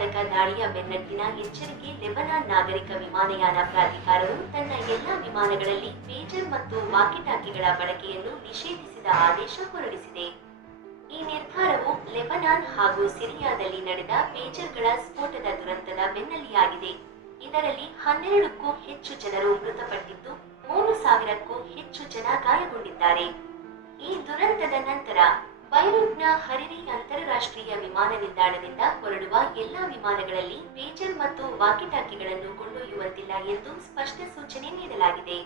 ಭಯೋತ್ಪಾದಕ ದಾಳಿಯ ಬೆನ್ನಟ್ಟಿನ ಎಚ್ಚರಿಕೆ ಲೆಬನಾನ್ ನಾಗರಿಕ ವಿಮಾನಯಾನ ಪ್ರಾಧಿಕಾರವು ತನ್ನ ಎಲ್ಲಾ ವಿಮಾನಗಳಲ್ಲಿ ಪೇಜರ್ ಮತ್ತು ವಾಕಿಟಾಕಿಗಳ ಬಳಕೆಯನ್ನು ನಿಷೇಧಿಸಿದ ಆದೇಶ ಹೊರಡಿಸಿದೆ. ಈ ನಿರ್ಧಾರವು ಲೆಬನಾನ್ ಹಾಗೂ ಸಿರಿಯಾದಲ್ಲಿ ನಡೆದ ಪೇಜರ್ಗಳ ಸ್ಫೋಟದ ದುರಂತದ ಬೆನ್ನಲ್ಲಿಯಾಗಿದೆ. ಇದರಲ್ಲಿ 12ಕ್ಕೂ ಹೆಚ್ಚು ಜನರು ಮೃತಪಟ್ಟಿದ್ದು 3,000ಕ್ಕೂ ಹೆಚ್ಚು ಜನ ಗಾಯಗೊಂಡಿದ್ದಾರೆ. ಈ ದುರಂತದ ನಂತರ ಬೈರೂಟ್ನ ಹರಿರಿ ಅಂತಾರಾಷ್ಟ್ರೀಯ ವಿಮಾನ ನಿಲ್ದಾಣದಿಂದ ಹೊರಡುವ ಎಲ್ಲಾ ವಿಮಾನಗಳಲ್ಲಿ ಪೇಜರ್ ಮತ್ತು ವಾಕಿಟಾಕಿಗಳನ್ನು ಕೊಂಡೊಯ್ಯುವಂತಿಲ್ಲ ಎಂದು ಸ್ಪಷ್ಟ ಸೂಚನೆ ನೀಡಲಾಗಿದೆ.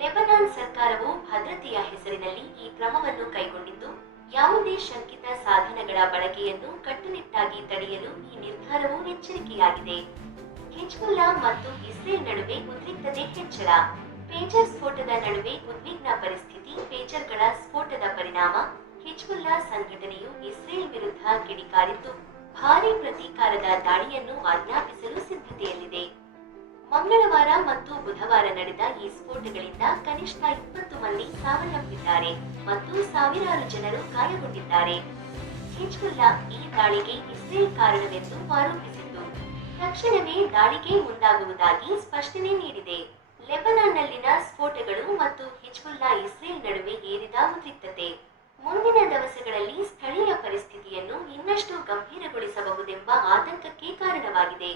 ಲೆಬನಾನ್ ಸರ್ಕಾರವು ಭದ್ರತೆಯ ಹೆಸರಿನಲ್ಲಿ ಈ ಕ್ರಮವನ್ನು ಕೈಗೊಂಡಿದ್ದು, ಯಾವುದೇ ಶಂಕಿತ ಸಾಧನಗಳ ಬಳಕೆಯನ್ನು ಕಟ್ಟುನಿಟ್ಟಾಗಿ ತಡೆಯಲು ಈ ನಿರ್ಧಾರವು ಎಚ್ಚರಿಕೆಯಾಗಿದೆ. ಹಿಜ್ಬುಲ್ಲಾ ಮತ್ತು ಇಸ್ರೇಲ್ ನಡುವೆ ಉದ್ರಿಕ್ತತೆ ಹೆಚ್ಚಳ. ಪೇಜರ್ ಸ್ಫೋಟದ ನಡುವೆ ಉದ್ವಿಗ್ನ ಪರಿಸ್ಥಿತಿ. ಪೇಜರ್ಗಳ ಸ್ಫೋಟದ ಪರಿಣಾಮ ಹಿಜ್ಬುಲ್ಲಾ ಸಂಘಟನೆಯು ಇಸ್ರೇಲ್ ವಿರುದ್ಧ ಕಿಡಿಕಾರಿದ್ದು, ಭಾರೀ ಪ್ರತೀಕಾರದ ದಾಳಿಯನ್ನು ಆಜ್ಞಾಪಿಸಲು ಸಿದ್ಧತೆಯಲ್ಲಿದೆ. ಮಂಗಳವಾರ ಮತ್ತು ಬುಧವಾರ ನಡೆದ ಈ ಸ್ಫೋಟಗಳಿಂದ ಕನಿಷ್ಠ 20 ಮಂದಿ ಸಾವನ್ನಪ್ಪಿದ್ದಾರೆ ಮತ್ತು ಸಾವಿರಾರು ಜನರು ಗಾಯಗೊಂಡಿದ್ದಾರೆ. ಹಿಜ್ಬುಲ್ಲಾ ಈ ದಾಳಿಗೆ ಇಸ್ರೇಲ್ ಕಾರಣವೆಂದು ಆರೋಪಿಸಿದ್ದು, ತಕ್ಷಣವೇ ದಾಳಿಗೆ ಮುಂದಾಗುವುದಾಗಿ ಸ್ಪಷ್ಟನೆ ನೀಡಿದೆ. ಲೆಬನಾನ್ನಲ್ಲಿನ ಸ್ಫೋಟಗಳು ಮತ್ತು ಹಿಜ್ಬುಲ್ಲಾ ಇಸ್ರೇಲ್ ನಡುವೆ ಏರಿದ ಉದ್ರಿಕ್ತತೆ ಮುಂದಿನ ದಿವಸಗಳಲ್ಲಿ ಸ್ಥಳೀಯ ಪರಿಸ್ಥಿತಿಯನ್ನು ಇನ್ನಷ್ಟು ಗಂಭೀರಗೊಳಿಸಬಹುದೆಂಬ ಆತಂಕಕ್ಕೆ ಕಾರಣವಾಗಿದೆ.